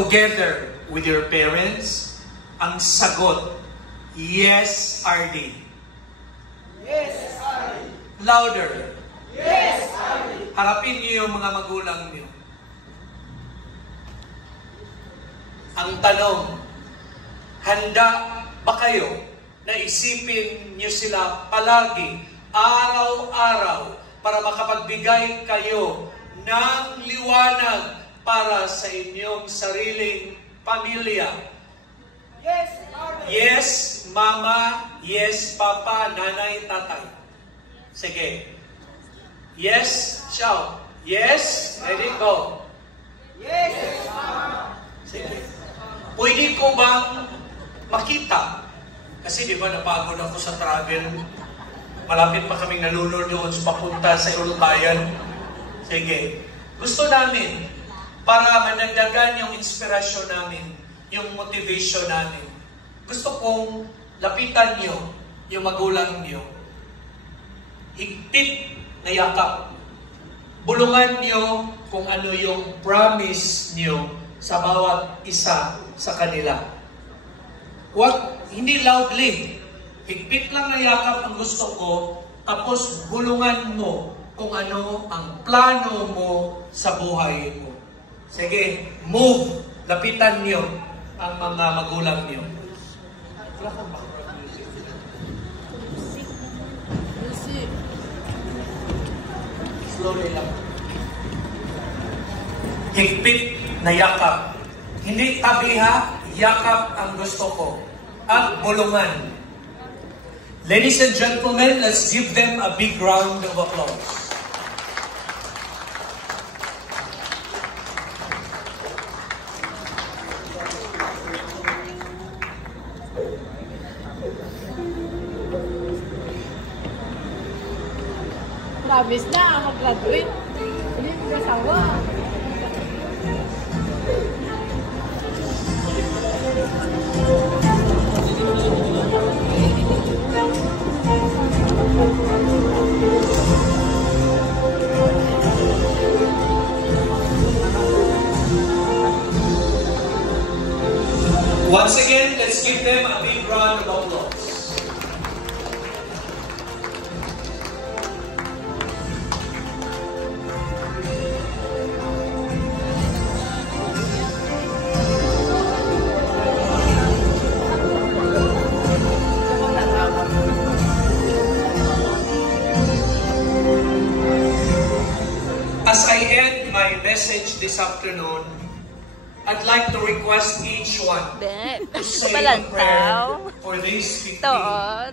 together with your parents? Ang sagot, yes, RD. Yes, RD. Louder. Yes, RD. Harapin niyo yung mga magulang niyo. Ang tanong, handa ba kayo na isipin niyo sila palagi, araw-araw, para makapagbigay kayo ng liwanag para sa inyong sariling pamilya? Yes, RD. Yes, mama. Yes, papa, nanay, tatay. Sige. Yes, shout. Yes, ready, go. Yes, mama. Sige. Pwede ko bang makita? Kasi di ba napagod ako sa travel. Malapit pa kaming nalulod doon sa papunta sa Ulbayan. Sige. Gusto namin para managdagan yung inspirasyon namin, yung motivation namin. Gusto kong lapitan nyo yung magulang nyo. Higpit na yakap. Bulungan nyo kung ano yung promise nyo sa bawat isa sa kanila. Hindi loudly. Higpit lang na yakap ang gusto ko, tapos bulungan mo kung ano ang plano mo sa buhay mo. Sige, move. Lapitan nyo ang mga magulang nyo. Slowly lang. Higpit na yakap. Hindi tabiha, yakap ang gusto ko. At bulungan. Ladies and gentlemen, let's give them a big round of applause. Promise na, mag-graduate. Hindi ko kasawa. Once again, let's give them a big round of applause. As I end my message this afternoon, I'd like to request each one to say a prayer for these 15